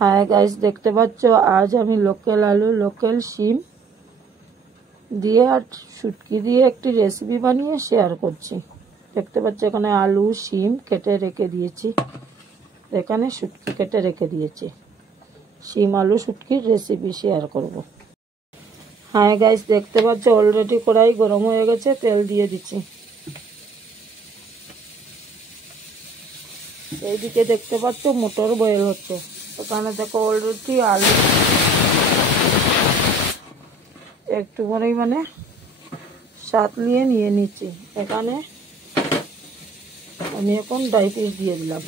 Hi guys, দেখতে পাচ্ছ আজ আমি লোকাল আলু লোকাল শিম দিয়ে আর শুটকি দিয়ে একটি রেসিপি বানিয়ে শেয়ার করছি। দেখতে পাচ্ছ এখানে আলু শিম কেটে রেখে দিয়েছি, এখানে শুটকি কেটে রেখে দিয়েছি। শিম আলু শুটকির রেসিপি শেয়ার করব। হাই গাইস, দেখতে পাচ্ছ অলরেডি কড়াই গরম হয়ে গেছে, তেল দিয়ে দিচ্ছি। এইদিকে দেখতে পাচ্ছ মোটর বয়েল হচ্ছে, এখানে দেখো অলরেডি আলু একটু পরিমাণে সাতলিয়ে নিয়ে নিচ্ছি। এখানে আমি এখন ড্রাই ফ্রুট দিয়ে দিলাম।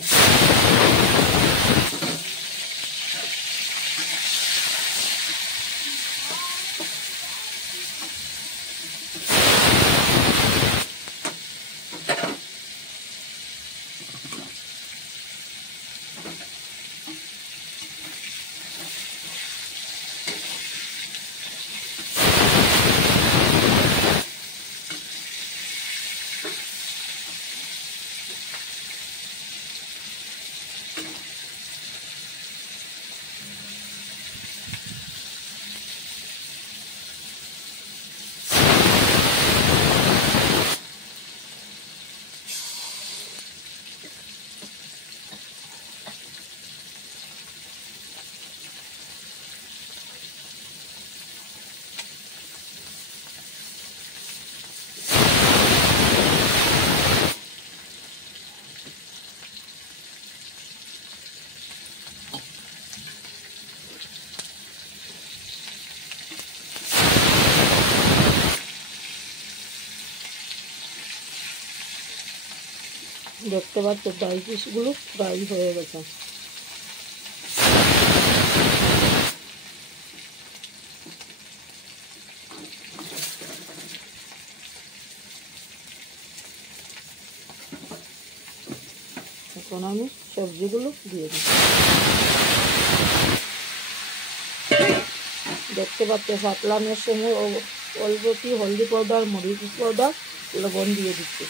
দেখতে পাচ্ছ ড্রাই ফিশগুলো ফ্রাই হয়ে গেছে। এখন আমি সবজিগুলো দিয়ে দিই। দেখতে পাচ্ছ সাতলানোর সময় অলরেডি হলদি পাউডার, মরিচ পাউডার, লবণ দিয়ে দিচ্ছি।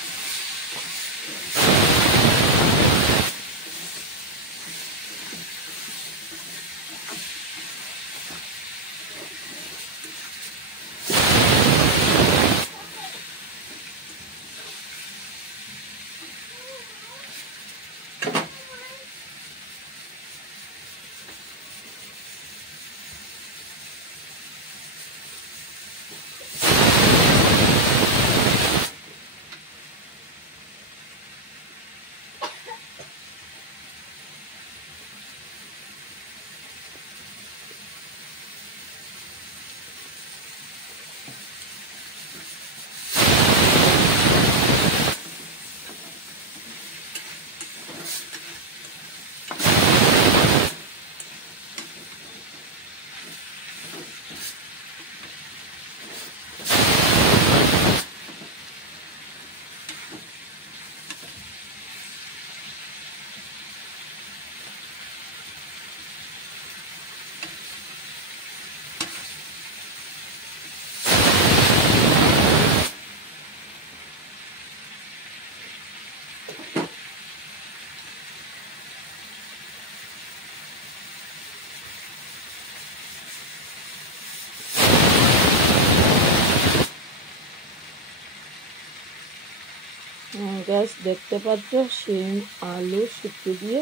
গ্যাস দেখতে পাচ্ছ শিম আলু শুটকি দিয়ে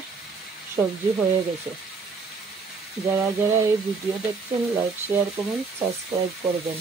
সবজি হয়ে গেছে। যারা যারা এই ভিডিও দেখছেন লাইক শেয়ার কমেন্ট সাবস্ক্রাইব করবেন।